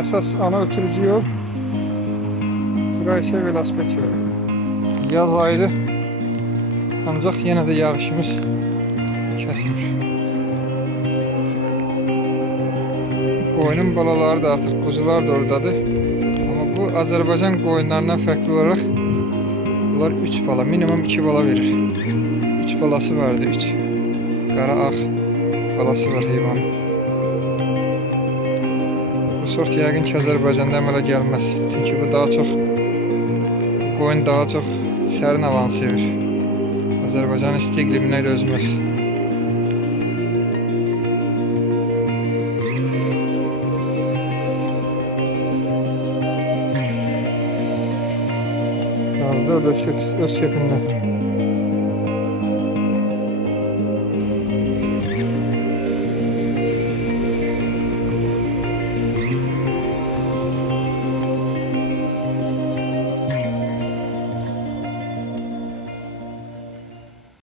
əsas ana ötürücü yol. Bura isə velosiped yolu. Yaz ayıdır. Ancaq yenə də yağışımız kəsmir. Qoyunun balaları da artıq, quzular da oradadır. Amma bu Azərbaycan qoyunlarından fərqli olaraq bunlar 3 bala, minimum 2 bala verir. 3 balası vardı, 3. Qara ağ balası var heyvanın. Bu sort yəqin ki Azərbaycanda əmələ gəlməz. Çünki bu daha çox, qoyun daha çox sərin havanı sevir. Azərbaycanın isti iqliminə dözməz. Yazdı o da öz kefindən.